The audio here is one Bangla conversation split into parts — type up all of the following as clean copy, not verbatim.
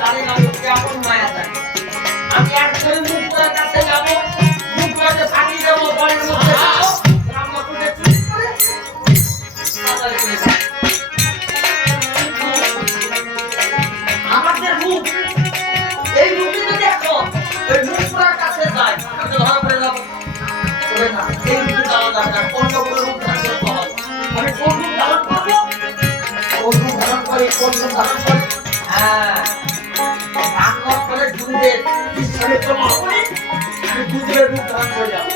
জানি না কেমন মায়া যায়। আমি একদম মুখটার কাছে যাবো, মুখটাকে ফাটিয়ে দেবো, বলের মধ্যে যাবো, রামলক্ষণকে চুপ করে পাতালে চলে যাবো। আমাদের মুখ, এই মুখে যদি এখন ওই মুখটার কাছে যায়, আমি তো ধরা পড়ে যাবো। না, এই মুখে যাওয়া যাবে না, অন্য কোনো রূপ ধারণ করতে হবে। আমি কোন রূপ ধারণ করবো? কোন রূপ ধারণ করি, কোন রূপ ধারণ করি? হ্যাঁ, রামলক্ষণের গুরুদেব ঈশ্বরের মহামণি, আমি গুরুদেবের রূপ ধারণ করে যাবো।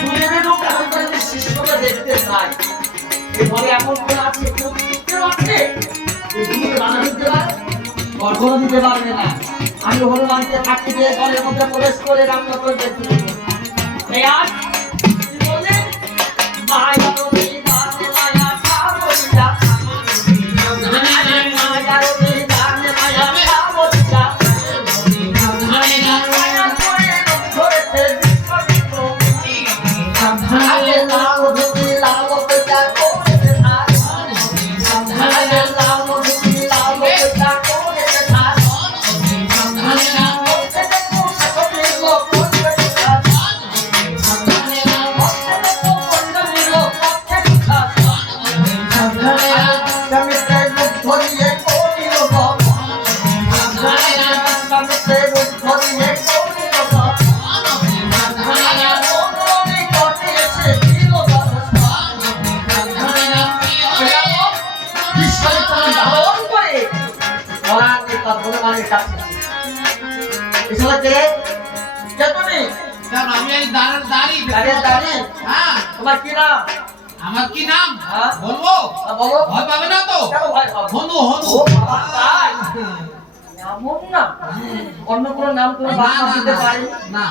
গুরুদেবের রূপ ধারণ করে যদি শিষ্যকে দেখতে চাই, এভাবে এমন করে আছে, কেউ আছে গুরুকে বাধা দিতে পারে, গর্ভও দিতে পারবে না। আমি হনুমানকে থাকতে দিয়ে দলের মধ্যে প্রবেশ করে রামলক্ষণ দেখতে দেবো। এই আজ কি বললেন? মায়া রবি দানে মায়া সাবরিয়া, মায়া রবি দানে মায়া সাবরিয়া, মায়া করে ধরেছে বিশ্ববিক্র, আগে লাল ধুতি লাল পেটা করেছে ধার, আগে লাল ধুতি লাল পেটা করেছে ধার, তোমার কি নাম? আমার কি নাম বলবো? বলো। ভয় পাবে না তো? হনু হনু। এমন না, অন্য কোন নাম তোমার বাপ মা দিতে পারে না?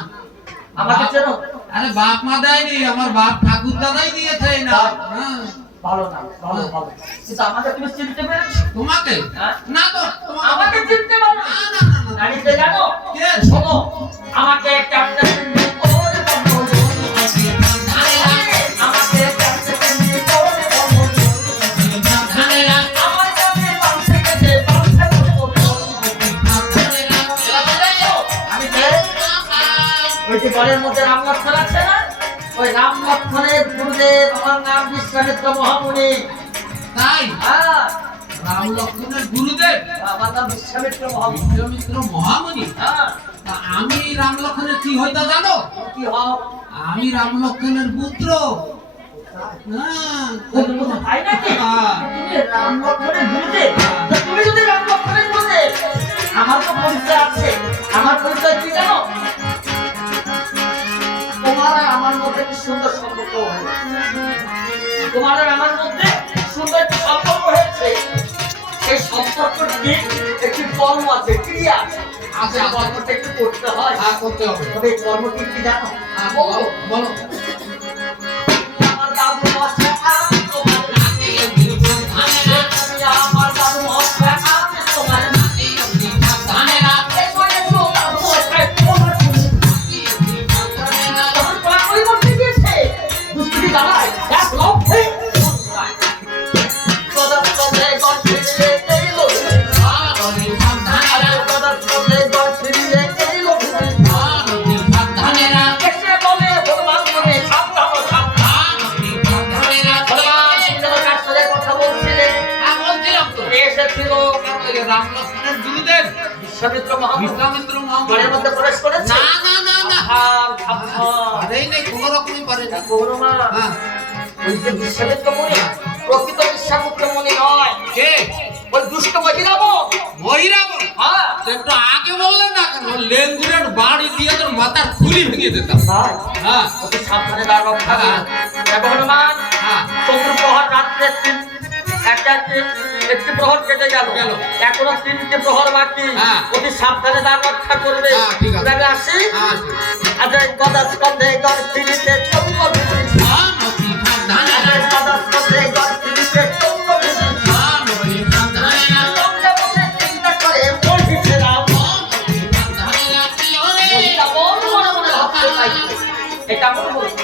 আমাকে চেনো? আরে বাপ মা দেয়নি, আমার বাপ ঠাকুর দাদাই দিয়েছে এই নাম। ভালো না, ভালো ভালো, কিন্তু আমাকে তুমি চিনতে পেরেছো? তোমাকে না তো, আমাকে চিনতে পারো না? না না না। জানিতে জানো? কে? শোনো, আমাকে ক্যাপ্টেন ঘরের মধ্যে রামলক্ষণ আছে না, ওই রামলক্ষণের গুরুদেব আমার নাম বিশ্বামিত্র মহামুনি। তাই? হ্যাঁ, রামলক্ষণের গুরুদেব আমার নাম বিশ্বামিত্র মহামুনি। বিশ্বামিত্র মহামুনি? হ্যাঁ, আমি রামলক্ষণের কি হইতা জানো? কি হও? আমি রামলক্ষণের পুত্র। তাই নাকি? তুমি রামলক্ষণের গুরুদেব? তুমি যদি রামলক্ষণের গুরুদেব, আমার তো পরিচয় আছে। আমার পরিচয় কি জানো? তোমার আর আমার মধ্যে কি সুন্দর সম্পর্ক হয়েছে। তোমার আর আমার মধ্যে সুন্দর একটি সম্পর্ক হয়েছে। সেই সম্পর্কটি একটি কর্ম আছে, ক্রিয়া আছে। আচ্ছা, কর্মটা একটু করতে হয়। হ্যাঁ, করতে হবে। তবে এই কর্মটি কি জানো? বলো বলো। আমার দাদু মশাই আমি তোমার নাতি, আমার দাদু মশাই আমি তোমার নাতি, এসো এসো দাদু মশাই তোমার পরিবর্তে গিয়েছে দুষ্টি দাঁড়ায় এক লক্ষ্যে রামলক্ষণের গুরুদেব বিশ্বামিত্র মহামুনির মধ্যে প্রবেশ করেছে। না না না না, আরে নেই কোন রকমই পারে না। ওই যে বিশ্বামিত্র মুনি প্রকৃত বিশ্বামিত্র মুনি নয়। কে? ওই দুষ্ট মহিরাবণ। মহিরাবণ? হ্যাঁ, একটু আগে বললেন না কেন? লেঙ্গুরের বাড়ি দিয়ে তোর মাথার খুলি ভেঙে দিতাম। হ্যাঁ, ওকে সাবধানে দাঁড় রক্ষা করো। দেখো হনুমান, চতুর প্রহর রাত্রে একটি প্রহর কেটে গেল, এখনো 3টি প্রহর বাকি। অতি সাবধানে দাঁড় রক্ষা করবে। আমি আসি। আচ্ছা, গদা স্কন্ধে গড় ফিরিতে চৌম্ব ভিড়ি, গদা স্কন্ধে গড় ফিরিতে চৌম্ব ভিড়ি, চৌম্বে বসে চিন্তা করে বলছে রাম, মহিলা বড় মনে মনে ভাবতে পাইছে। এটা মনে বলছে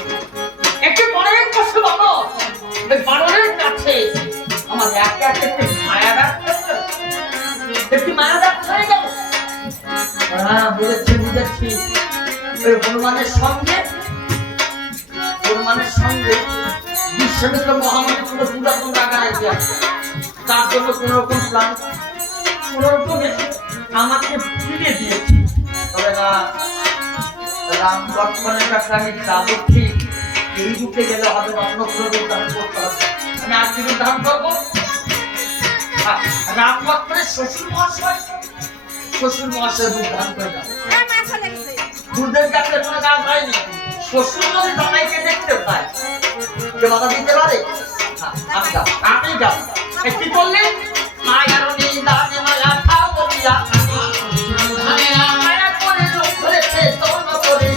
একটু বড় এক কষ্ট বানো, ওই বানরের কাছে আমার একে একে মায়া রাখতে একটি মায়া দেখা হয়ে গেল। হ্যাঁ, বুঝেছি বুঝেছি। ওই হনুমানের সঙ্গে বিশ্বমিত্র মহামারী কোনো পুরাতন রাগা রেখে আছে। তার জন্য কোন রকম প্ল্যান কোন রকমে আমাকে ফিরিয়ে দিয়েছি। তবে না, রাম লক্ষ্মণের কাছে আমি যাবো ঠিক, এই রূপে গেলে হবে না, অন্য কোনো রূপ ধারণ করতে হবে। আমি আর কি রূপ ধারণ করবো? রাম লক্ষ্মণের শ্বশুর মহাশয় রূপ ধারণ করে যাবে। দুধের কাছে কোনো কাজ হয়নি। শ্বশুর যদি জামাইকে দেখতে পায়, কে বাধা দিতে পারে? আমি যাব। কি করলে? মায়ার নিদানে মায়া খাও বলিয়া মায়া করে লোক ধরেছে তর্ণ করে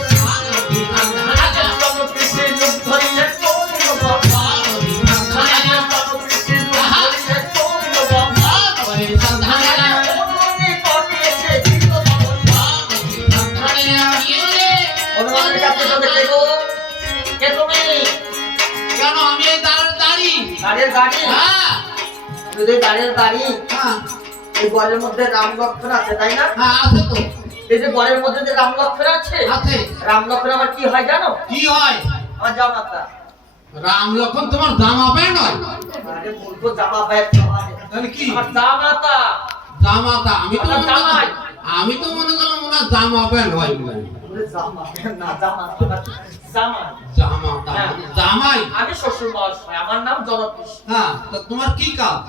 আগের তর্ণ কৃষ্ণে লোক ধরিলে তর্ণ বাবা আগের তর্ণ কৃষ্ণে লোক ধরিলে তর্ণ বাবা অনুমানে কটিয়েছে চিত্ত অনুমানের কাছে তো দেখে গো কে তুমি? কেন আমি এই গাড়ির গাড়ি? হ্যাঁ যদি গাড়ির গাড়ি, হ্যাঁ এই গলের মধ্যে রাম লক্ষ্মণ আছে তাই না? হ্যাঁ আছে তো। এই যে গলের মধ্যে যে রাম লক্ষ্মণ আছে, রাম লক্ষ্মণ আমার কি হয় জানো? কি হয়? আমার জামাতা। রাম লক্ষ্মণ তোমার জামা প্যান্ট হয়? আরে বলবো জামা প্যান্ট হয়। তাহলে কি? আমার জামাতা। জামাতা? জামাই। আমি তো মনে করলাম ওনার জামা প্যান্ট হয় বলে। জামা না, জামাতা জামাই। জামাতা জামাই? আমি শ্বশুর মহাশয়, আমার নাম জনকৃষ্ণ। হ্যাঁ, তা তোমার কি কাজ?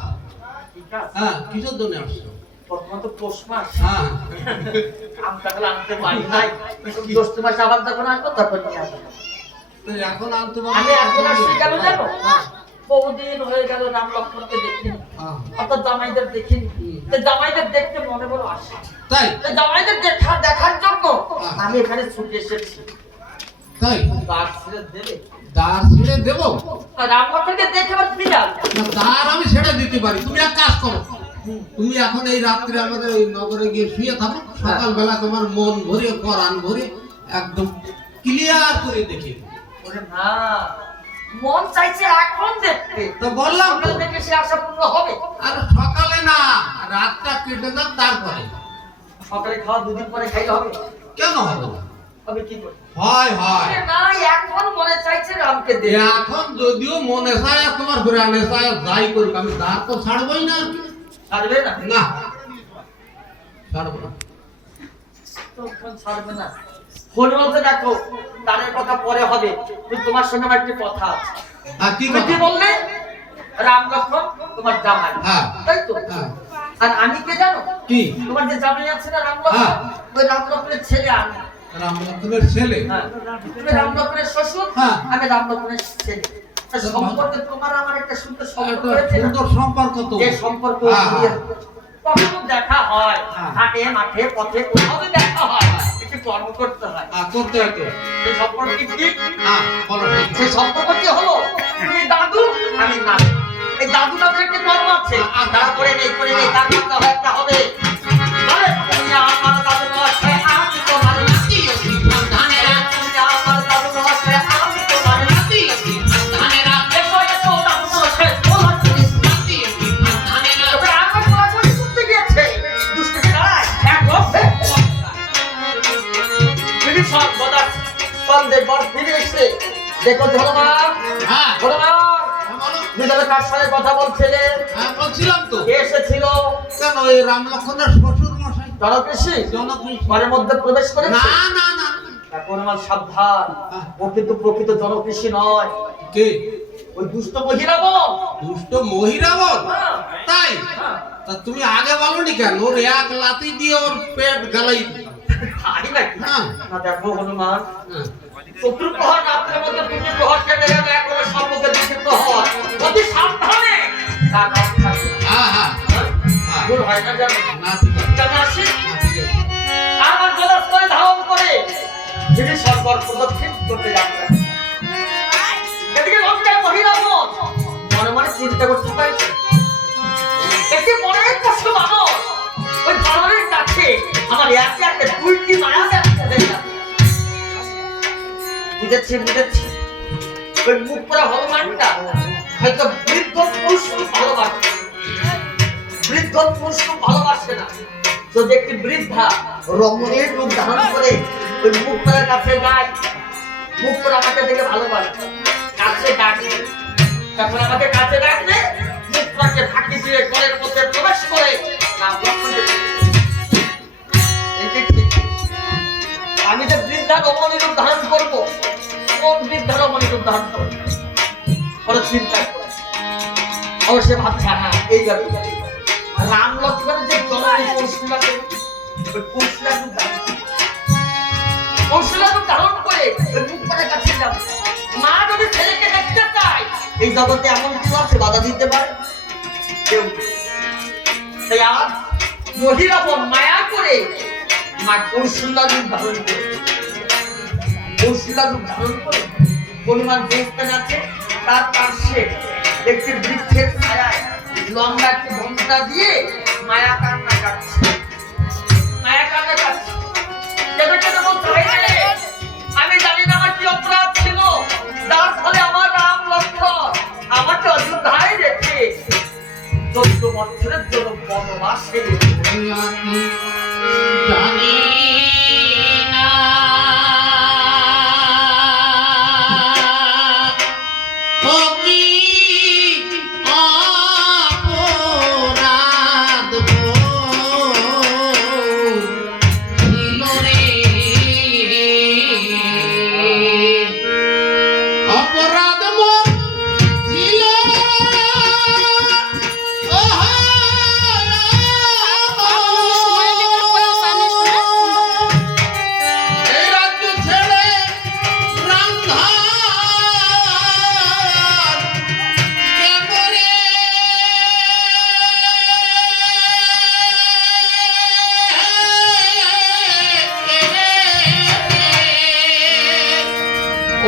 ঠিক আছে, হ্যাঁ, কিসের জন্য আসছো? প্রথমত পৌষ মাস, হ্যাঁ আম কাঁঠাল আনতে পারি নাই। জ্যৈষ্ঠ মাসে আবার যখন আসবো তখন নিয়ে আসবো। তো এখন আনতে আমি এখন আসছি কেন জানো? বহুদিন হয়ে গেল রাম লক্ষ্মণকে দেখিনি, অর্থাৎ জামাইদের দেখিনি। জামাইদের দেখতে মনে বড় আশা, তাই জামাইদের দেখার জন্য আমি এখানে ছুটে এসেছি। তাই দ্বার ছেড়ে দেবে? দ্বার ছেড়ে দেবো? রাম লক্ষ্মণকে দেখে আবার ফিরে আসবে। দ্বার আমি ছেড়ে দিতে পারি। তুমি এক কাজ করো, তুমি এখন এই রাত্রে আমাদের ওই নগরে গিয়ে শুয়ে থাকো। সকালবেলা তোমার মন ভরে পরাণ ভরে একদম ক্লিয়ার করে দেখি। ওরে না, মন চাইছে এখন দেখতে। তো বললাম তো, দেখে সে আশা পূর্ণ হবে। আর সকালে না, রাতটা কেটে যাক তারপরে। সকালে খাওয়া দুদিন পরে খাইলে হবে? কেন হবে না? হবে কি করে? হয় হয়। না, এখন মনে চাইছে রামকে দেখতে। এখন যদিও মনে চায় আর তোমার ঘুরানে চায় যাই করুক, আমি দ্বার তো ছাড়বই না। ছাড়বে না? না ছাড়বো না। তখন ছাড়বে না। হনুমানকে দেখো, তাদের কথা পরে হবে। তোমার সঙ্গে আমার একটি কথা আছে। আর কি তুমি কি বললে? রাম লক্ষ্মণ তোমার জামাই, হ্যাঁ তাই তো? হ্যাঁ। আর আমি কে জানো? কি? তোমার যে জামাই আছে না রাম লক্ষ্মণ, ওই রাম লক্ষ্মণের ছেলে আমি। রাম লক্ষ্মণের ছেলে? হ্যাঁ, তুমি রাম লক্ষ্মণের শ্বশুর, হ্যাঁ। আমি রাম লক্ষ্মণের ছেলে। সম্পর্কে তোমার আমার একটা সুন্দর সম্পর্ক একটা হয়েছে না? সুন্দর সম্পর্ক তো। এই সম্পর্ক হ্যাঁ। কখনো দেখা হয়, হ্যাঁ। হাটে মাঠে পথে কোথাও দেখা হয়, একটু কর্ম করতে হয়। করতে হয়তো। সেই সম্পর্ক কি ঠিক? হ্যাঁ বলো ঠিক। সেই সম্পর্ক কি হলো? তুমি দাদু, আমি নাতি। এই দাদু দাদুর একটি কর্ম আছে, তারপরে নেই করে নেই, তার কথা একটা হবে। বলে, তুমি আমার দাদু মহাশয়, আমি তোমার নাতি। তুমি আমার দাদু মহাশয়, আমি তোমার নাতি। এসো এসো দাদু মহাশয়, তোমার নাতি। তবে আমার পড়াশোনা করতে গিয়েছে, দুষ্কৃতি দাঁড়ায়, এক লক্ষ্যে তিনি সর্বদা সন্দেহ বর ফিরে এসে দেখো ধর্মার হ্যাঁ ধর্মার বলো। দুজনে কার সঙ্গে কথা বলছিলে? হ্যাঁ বলছিলাম তো। কে এসেছিল? কেন এই রাম লক্ষ্মণের শ্বশুর মশাই জনকৃষি জনকৃষ্ণ? ঘরের মধ্যে প্রবেশ না করেছে? না না। এখন আমার সাবধান, ও কিন্তু প্রকৃত জনকৃষি নয়, কে? ওই দুষ্ট মহিলাবন। দুষ্ট মহিরাবন? হ্যাঁ, তাই? হ্যাঁ। তা তুমি আগে বলনি কেন? ওর এক লাথি দিয়ে ওর পেট গালাই দিতাম। তাই নাকি? হ্যাঁ না দেখো হনুমান, হ্যাঁ। শত্রু প্রহার রাত্রের মধ্যে দুটি প্রহার কেটে যাবে, এখন সম্মুখে দুটি প্রহার। অতি সাবধানে তার রক্ষা করো। হ্যাঁ হ্যাঁ হ্যাঁ। ভুল হয় না জানো? না ঠিক আছে। আমি আসি, না, ঠিক আছে। আমার গলার স্তরে ধারণ করে যিনি সর্বর প্রদক্ষিণ করতে যাচ্ছেন। এদিকে লঙ্কায় মহিলাবন মনে মনে চিন্তা করতে পারছে, একে মনে কষ্ট মানুষ, ওই বানরের কাছে আমার একে একে দুইটি মায়া দেখা যায়। বুঝেছি বুঝেছি, ওই মুখ পড়া হনুমানটা হয়তো বৃদ্ধ পুরুষ ভালোবাসে। বৃদ্ধ বৃদ্ধ পুরুষ খুব ভালোবাসে না, যদি একটি বৃদ্ধা রমণীর রূপ ধারণ করে ওই মুক্তার কাছে যায়, মুক্তার আমাকে দেখে ভালোবাসে, কাছে ডাকে, তখন আমাকে কাছে ডাকলে মুক্তাকে ফাঁকি দিয়ে ঘরের মধ্যে প্রবেশ করে নাম লক্ষ্মণ দেখে। আমি যে বৃদ্ধা রমণীর রূপ ধারণ করবো, কোন বৃদ্ধা রমণীর রূপ ধারণ করবো ওরা চিন্তা করে অবশ্যই ভাবছে, হ্যাঁ এই যাবে রাম লক্ষ্মণের যে জননী কৌশলাকে ওই কৌশলার রূপ ধারণ করে ওই মুক্তার কাছে যাবে। মা যদি ছেলেকে দেখতে চায়, এই জগতে এমন কেউ আছে বাধা দিতে পারে? কেউ। তাই আজ মহিলা বোন মায়া করে মা কৌশলার রূপ ধারণ করে, কৌশলার রূপ ধারণ করে পরিমাণ দেশস্থান আছে তার পাশে একটি বৃক্ষের ছায়ায় লম্বা একটি ঘন্টা দিয়ে মায়া কান্না কাটছে, মায়া কান্না কাটছে। কেন কেন বলতে হয় রে, আমি জানি না আমার কি অপরাধ ছিল, যার ফলে আমার রাম লক্ষ্মণ আমাকে অযোধ্যায় রেখে 14 বছরের জন্য বনবাসে জানি না ও কি অপরাধ ছিল রে, অপরাধ মোর ছিল এই রাজ্য ছেড়ে রামধার কেবরে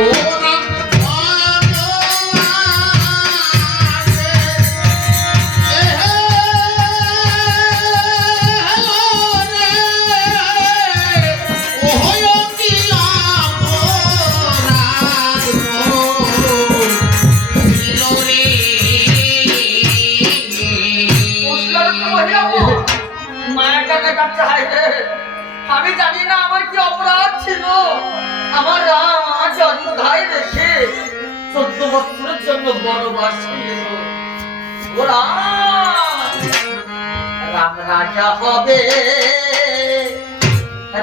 ও মায়া কান্না কাটছে। হায় রে, আমি জানি না আমার কি অপরাধ ছিল, আমার রাম আজ অযোধ্যায় রেখে 14 বছরের জন্য বনবাসে গেল। ও রাম রাজা হবে,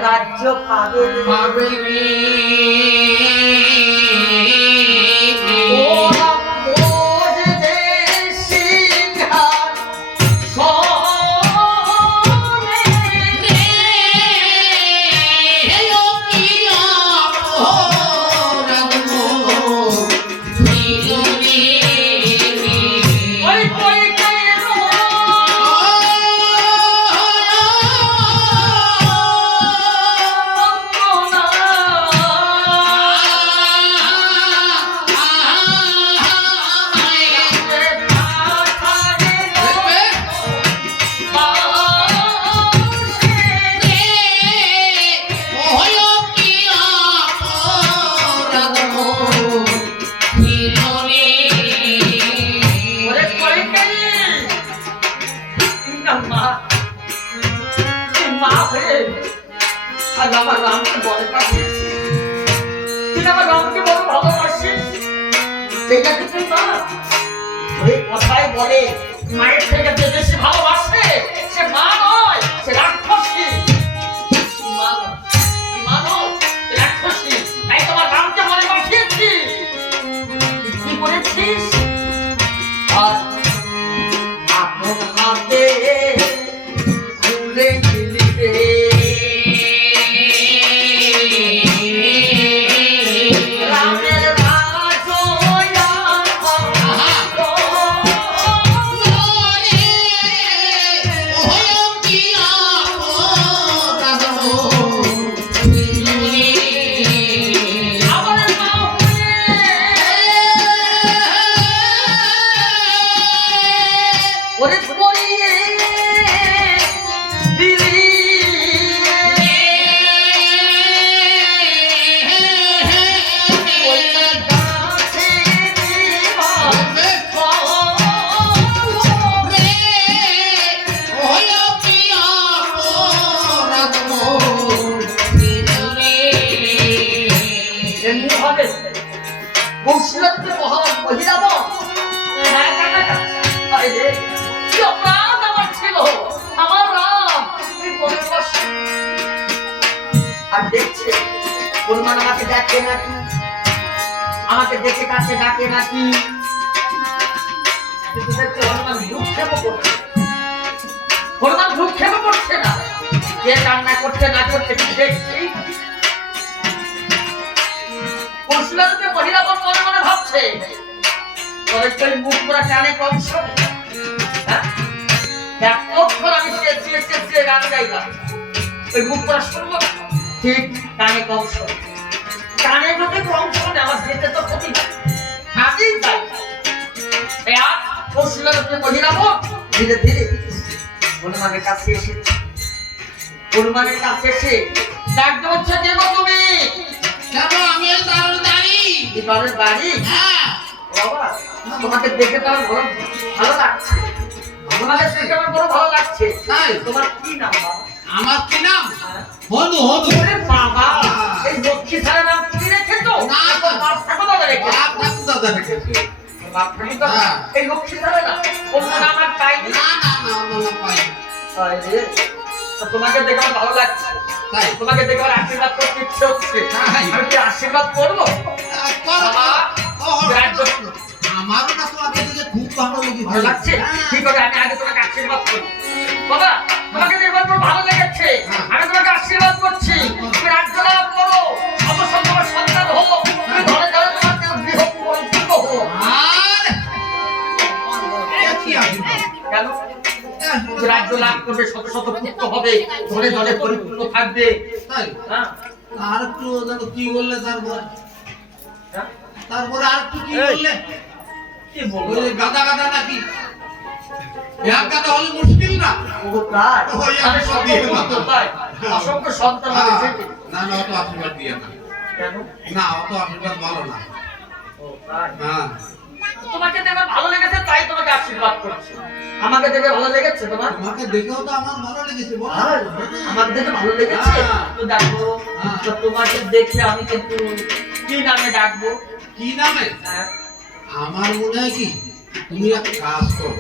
রাজ্য পাবে, পাবে রে, ও রাম বোঝে সিংহাসনে ও কি অপরাধ মোর ছিল রে, ওই কইকের আমার রামকে বলে পাঠিয়েছি, তুই আমার রামকে বড় ভালোবাসিস, এটা কি তুই মা? ওই কথাই বলে মায়ের থেকে যে বেশি ভালোবাসে সে মা নয়, সে রাক্ষসী। মা নয়, মা নয়, রাক্ষসী। তাই তোমার রামকে বলে পাঠিয়েছি। কি করেছিস? আর আপন হাতে খুলে দিলিবে রামের রাজয়া ওরে কৌশলকে মহিলাব কি অপরাধ আমার ছিল, আমার রাম এই বনবাস। আর দেখছে হনুমান আমাকে দেখে নাকি, আমাকে দেখে কাছে ডাকে নাকি, কিন্তু দেখছে হনুমান ভ্রুক্ষেপও করছে, হনুমান ভ্রুক্ষেপও করছে না। কে কান্না করছে না করছে দেখছি কৌশলকে মহিলা মনে মনে ভাবছে তবে তুই মুখ পুরা কানে কম শোনে। এতক্ষণ আমি চেঁচিয়ে গান গাইলাম, ওই মুখ পুরা শুনবো না, ঠিক কানে কম শোনে। কানে যদি কম শোনে আমার যেতে তো ক্ষতি না, আগেই যাই। কৌশলকে মহিলা ধীরে ধীরে হনুমানের কাছে এসে, হনুমানের কাছে এসে ডাকতে হচ্ছে কে গো তুমি? আমি এই দারুণ দাঁড়ি। এবারের বাড়ি? হ্যাঁ বাবা, তোমাকে দেখে তো আমার বড় ভালো লাগছে, তোমাকে দেখে আমার বড় ভালো লাগছে। তাই? তোমার কি নাম বাবা? আমার কি নাম? হনু। হনু। ওরে বাবা, এই লক্ষ্মী ছাড়া নাম তুমি রেখেছো? না, তোর বাপ ঠাকুরদাদা রেখেছে। বাপ দাদা রেখেছে। বাপ ঠাকুরদাদা? হ্যাঁ। এই লক্ষ্মী ছাড়া না অন্য নাম আর পাইনি। না না না অন্য নাম পাইনি। আরে, তা তোমাকে দেখে আমার ভালো লাগছে, তাই? তোমাকে দেখে আমার আশীর্বাদ করতে ইচ্ছে হচ্ছে। তাই? আমি কি আশীর্বাদ করবো? বাবা, আমারও না তোমাকে দেখে খুব ভালো লেগেছে। ভালো লাগছে? ঠিক আছে, আমি আগে তোমাকে আশীর্বাদ করি। বাবা, তোমাকে দেখে আমার খুব ভালো লেগেছে, আমি তোমাকে আশীর্বাদ করছি। তুমি রাজ্য লাভ করো, অবশ্যই তোমার সন্তান হো, তুমি ঘরে ঘরে তোমার গৃহ পরিপূর্ণ হো। আর কি আশীর্বাদ? কেন? তুমি রাজ্য লাভ করবে, শত শত পুত্র হবে, ঘরে ঘরে পরিপূর্ণ থাকবে। তাই? হ্যাঁ? আর একটু যেন কি বললে তারপর? হ্যাঁ? তারপরে আর একটু কি বললে? কি বলবো? ওই গাদা গাদা নাকি? এক গাদা হলে মুশকিল না? ও তাই? ওই আমি আমি সম্পর্ক দিয়ে করতে পাই। অসংখ্য সন্তান হবে সেটি। না না অত আশীর্বাদ দিয়ে না। কেন? না অত আশীর্বাদ ভালো না। ও তাই? হ্যাঁ তোমাকে দেখে ভালো লেগেছে তাই তোমাকে আশীর্বাদ করছি। আমাকে দেখে ভালো লেগেছে তোমার? তোমাকে দেখেও তো আমার ভালো লেগেছে বলো। আর আমাকে দেখে ভালো লেগেছে? হ্যাঁ। তো ডাকবো। হ্যাঁ। তো তোমাকে দেখে আমি কিন্তু কি নামে ডাকবো? কি নামে? হ্যাঁ। আমার মনে হয় কি তুমি এক কাজ করো,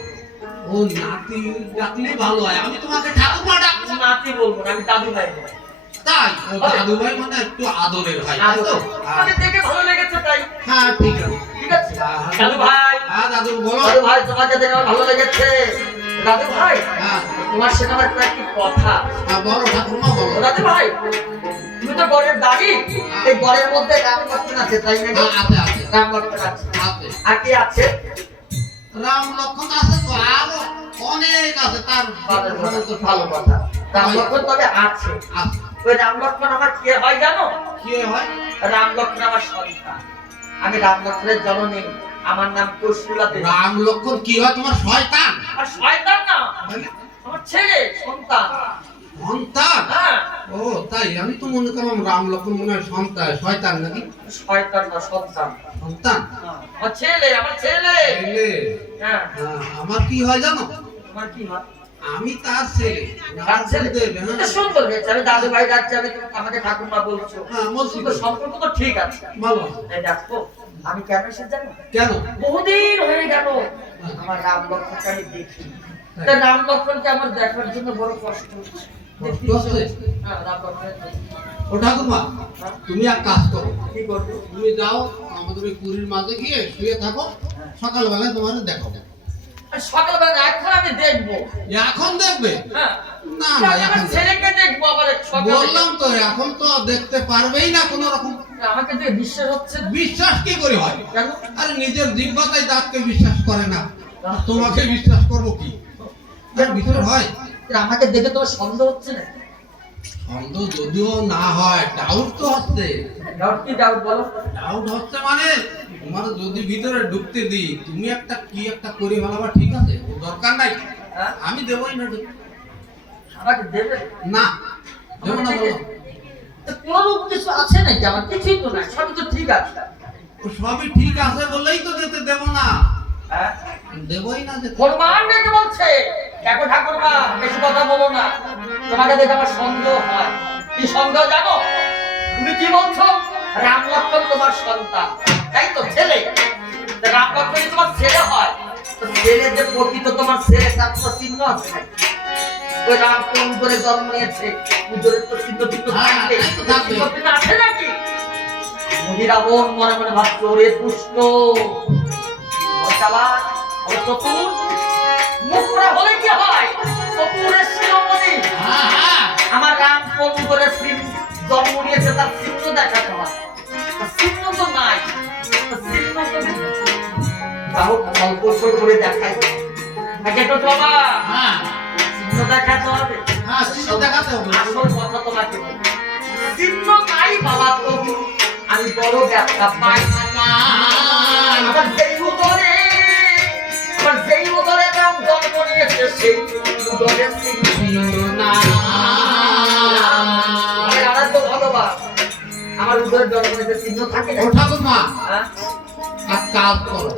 ও নাতি ডাকলে ভালো হয়। আমি তোমাকে ঠাকুমা ডাকবো। নাতি বলবো না, আমি দাদু ভাই বলবো। তাই? ও দাদু ভাই মানে একটু আদরের ভাই তাই তো? আমাকে দেখে ভালো লেগেছে তাই। হ্যাঁ ঠিক আছে। ঠিক আছে? দাদু ভাই, হ্যাঁ দাদু বলো। দাদু ভাই তোমাকে দেখে আমার ভালো লেগেছে। দাদু ভাই, হ্যাঁ তোমার সাথে আমার কয়েকটি কথা। হ্যাঁ, বলো ঠাকুমা বলো। দাদু ভাই, তুমি তো গড়ের দাড়ি, এই গড়ের মধ্যে রাম লক্ষ্মণ আছে তাই না? হ্যাঁ, আছে আছে রাম লক্ষ্মণ আছে। আছে। আর কি আছে? রাম লক্ষণ আছে তো আরো অনেক আছে তার ভালো কথা। রাম লক্ষ্মণ তবে আছে। আছে। ওই রাম লক্ষ্মণ আমার কে হয় জানো? কি হয়? রাম লক্ষ্মণ আমার সন্তান। আমি রাম লক্ষ্মণের জননী, আমার নাম কৌশলা দেবী। রাম লক্ষণ কি হয় তোমার শয়তান? আর শয়তান না, তাহলে? আমার ছেলে সন্তান। সন্তান? হ্যাঁ, ও তাই? আমি তো মনে করলাম রাম লক্ষণ মনে হয় সন্তান শয়তান নাকি? শয়তান না, সন্তান। সন্তান? আমার ছেলে, আমার ছেলে। ছেলে? হ্যাঁ, হ্যাঁ, আমার কি হয় জানো? তোমার কি হয়? আমি তার ছেলে। তার ছেলে? দেবে, এটা হ্যাঁ। সুন্দর হয়েছে। আমি দাদু ভাই ডাকছি, আমি আমাকে ঠাকুমা বলছো। হ্যাঁ, বলছি তো তো। সম্পর্ক তো ঠিক আছে। ভালো আছে। এই দেখো, আমি কেন এসে জানো? কেন? বহুদিন হয়ে গেল আমার রাম লক্ষ্মণকে আমি দেখি। তা রাম লক্ষ্মণকে আমার দেখার জন্য বড় কষ্ট হচ্ছে। কষ্ট হচ্ছে? হ্যাঁ, রাম লক্ষ্মণের ও ঠাকুমা তুমি এক কাজ করো, কি করবো? তুমি যাও আমাদের ওই পুরীর মাঝে গিয়ে শুয়ে থাকো, সকালবেলায় তোমার দেখাবো। আর সকালবেলা এখন আমি দেখবো। এখন দেখবে? হ্যাঁ, না আমি না আমার এখন ছেলেকে দেখবো আবার সকালে। বললাম তো এখন তো দেখতে পারবেই না কোন রকম। আমাকে দেখে বিশ্বাস হচ্ছে না। বিশ্বাস কি করে হয়? কেন? আরে নিজের জিহ্বাটাই দাঁতকে বিশ্বাস করে না, তোমাকে বিশ্বাস করবো কি? আর বিশ্বাস হয়? আমাকে দেখে তোমার সন্দেহ হচ্ছে না? সন্দেহ যদিও না হয়, ডাউট তো হচ্ছে। ডাউট কি ডাউট বলো? ডাউট হচ্ছে মানে তোমার যদি ভিতরে ঢুকতে দিই তুমি একটা কি একটা করে ফেলাবা, ঠিক আছে দরকার নাই, হ্যাঁ? আমি দেবই না ঢুকতে। আমাকে দেবে না দেবো না বলো। তো কোনো কিছু আছে নাকি? আমার কিছুই তো নাই, সবই তো ঠিক আছে। ও সবই ঠিক আছে বলেই তো যেতে দেবো না। হ্যাঁ, দেবই না যেতে। হনুমান ডেকে বলছে, দেখো ঠাকুরমা বেশি কথা বলো না, তোমাকে দেখে আমার সন্দেহ হয়। কি সন্দেহ জানো? তুমি কি বলছো? রাম লক্ষ্মণ তোমার সন্তান। তাই তো ছেলে রাম লক্ষ্মণ যদি তোমার ছেলে হয় তো ছেলে যে প্রকৃত তোমার ছেলে তার তো চিহ্ন আছে নাকি? ওই রাম কোন করে জন্ম নিয়েছে উদরের তো চিহ্ন কিন্তু থাকবে চিহ্ন কিন্তু আছে নাকি? মহিরাবণ মনে মনে ভাবছে ওরে দুষ্ট চালাক ও চতুর মুখরা হলে কি হয় চতুরের শিরোমণি আমার রাম কোন করে জন্ম নিয়েছে তার চিহ্ন দেখাতে হয় চিহ্ন তো নাই চিহ্ন তো তাও অল্প করে দেখাই আগে তো বাবা চিহ্ন দেখাতে হবে চিহ্ন দেখাতে হবে। আসল কথা তোমাকে বলি। চিহ্ন নাই বাবা তবু আমি বড় ব্যথা পাই আমার যেই উদরে রাম জন্ম নিয়েছে সেই উদরে চিহ্ন না আমার তো ভগবান আমার উদরে জন্ম নিয়েছে চিহ্ন থাকে না ঠাকুরমা এক কাজ করো,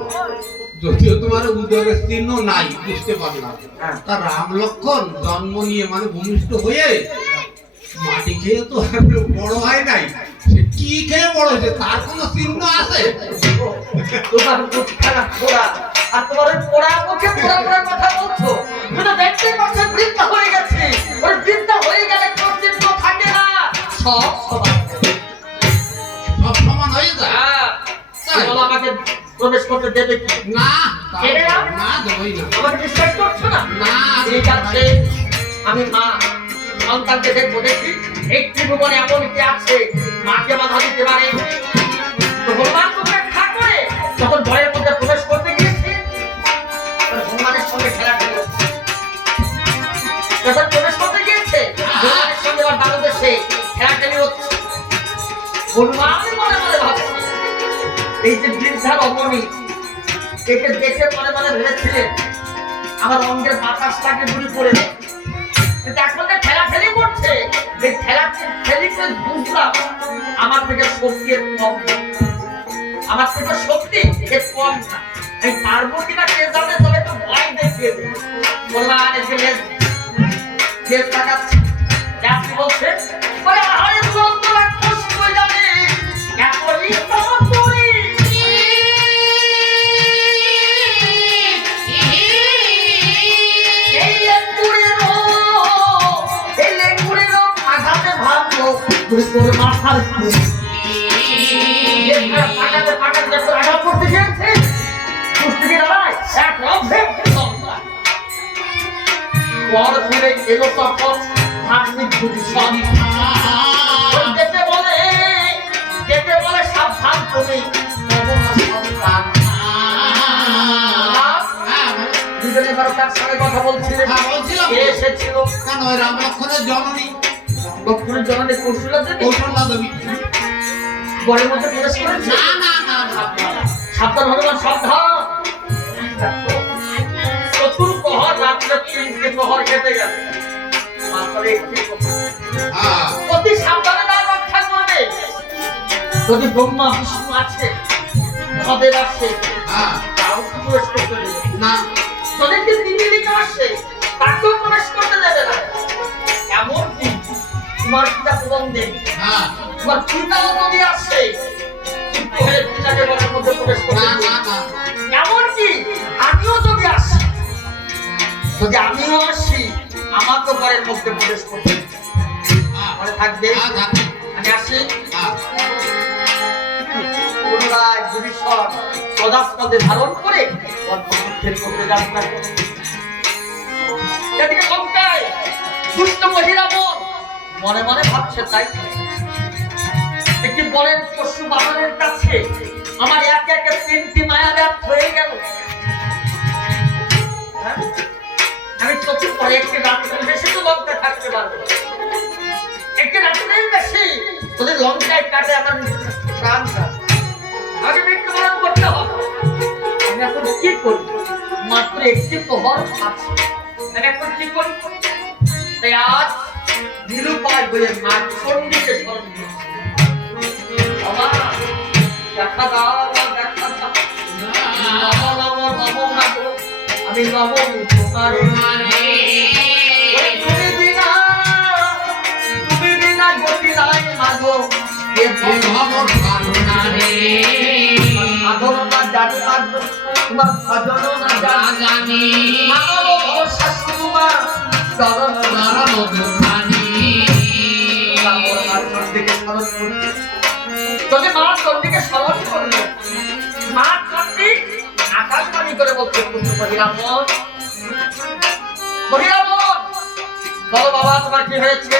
যদিও তোমার উদরের চিহ্ন নাই বুঝতে পারলাম, তা রাম লক্ষণ জন্ম নিয়ে মানে ভূমিষ্ঠ হয়ে মাটি খেয়ে তো আর বড় হয় নাই, সে কি খেয়ে বড় হয়েছে তার কোনো চিহ্ন আছে? তোমার মুখ খারাপ পোড়া আর তোমার ওই পোড়া মুখে পোড়া পোড়া কথা বলছো তুমি তো দেখতে পাচ্ছ বৃদ্ধ হয়ে গেছে ওই বৃদ্ধ হয়ে গেলে কোনো চিহ্ন থাকে না সব সমান সব সমান হয়ে যায়। চলো আমাকে প্রবেশ করতে দেবে কি না ছেড়ে দাও। না দেবই না। আমাকে বিশ্বাস করছো না না ঠিক আছে আমি মা সন্তানকে দেখবো দেখি এই ত্রিভুবনে এমন কি আছে মাকে বাধা দিতে পারে তো হনুমান তোমরা ঠাকুরে যখন ভয়ের মধ্যে প্রবেশ করতে গিয়েছে হনুমানের সঙ্গে খেলা খেলে যখন প্রবেশ করতে গিয়েছে হনুমানের সঙ্গে আবার বাংলাদেশে খেলা খেলি হচ্ছে হনুমান মনে মনে ভাবছে এই যে বৃদ্ধা রমণী একে দেখে মনে মনে ভেবেছিলেন আমার অঙ্গের বাতাসটাকে দূরে পড়ে দেয় কিন্তু এখন যে ঠেলাঠেলি করছে এই ঠেলিতে বুঝলাম আমার থেকে শক্তি এর কম না। আমার থেকে শক্তি এর কম না আমি পারবো কিনা কে জানে তবে তো ভয় দেখিয়ে দেবে বললাম এসে লেজ তাকাচ্ছে যাত্রী বলছে বলে আরে দুরন্ত রাক্ষস কই যাবে এখনই সমন্তরি তোর মাথার আঘাত করতে চেয়েছে কুস্তিকে দাঁড়ায় এক লক্ষ্যে পর ফিরে এলো তখন ধার্মিক ভূষণ যেতে বলে সাবধান তুমি সন্তান দুজনে কারো কার সঙ্গে কথা বলছিলেন কে এসেছিল কেন ওই রাম লক্ষণের জননী লক্ষ্মণের জননী কৌশলা দেবী কৌশল্যা দেবী ঘরের মধ্যে প্রবেশ করেছে সাবধান হনুমান সাবধান চতুর প্রহর রাত্রে 3টে প্রহর কেটে গেল মাত্র 1টি অতি সাবধানে না রক্ষা করবে যদি ব্রহ্মা বিষ্ণু আছে মহাদেব আছে তাও প্রবেশ করতে দেবে না, যদি তিমিলিকা আসে তাকেও প্রবেশ করতে দেবে না এমনকি তোমার পিতা প্রবন্ধে তোমার পিতাও যদি আসে পিতাকে ঘরের মধ্যে প্রবেশ করতে দেবে না এমনকি আমিও যদি আসি আমাকে ঘরের মধ্যে প্রবেশ করতে মনে থাকবে আমি আসি পুনরায় বিভীষণ সদাস্পদে ধারণ করে অর্থের করতে যাত্রা করে এদিকে লঙ্কায় দুষ্ট মহিরাবণ মনে মনে ভাবছে তাই একটি বলেন পশু বাহনের কাছে আমার একে একে 3টি মায়া ব্যর্থ হয়ে গেল আমি চতুর পরে একটি রাত্রে বেশি তো লঙ্কায় থাকতে পারবো একটি রাত্রেই বেশি তোদের লঙ্কায় কাটে আমার প্রাণ আগে মৃত্যুবরণ করতে হবে আমি এখন কি করি মাত্র একটি প্রহর আছে আমি এখন কি করি তাই আজ নিরুপায় হয়ে মা চণ্ডীকে স্মরণ করছি দেখা দাও দেখা দাও নম নম নম নাগো আমি নম তোমার তুমি বিনা গতি নাই মাগো এ ভব ধারণা রে তোমার ভজন না জানি আমারও ভরসা তোমার চরণ দুখানি যদি মা চন্ডীকে স্মরণ করলো মা চন্ডী আকাশবাণী করে বলতে মহিলামন বলো বাবা তোমার কি হয়েছে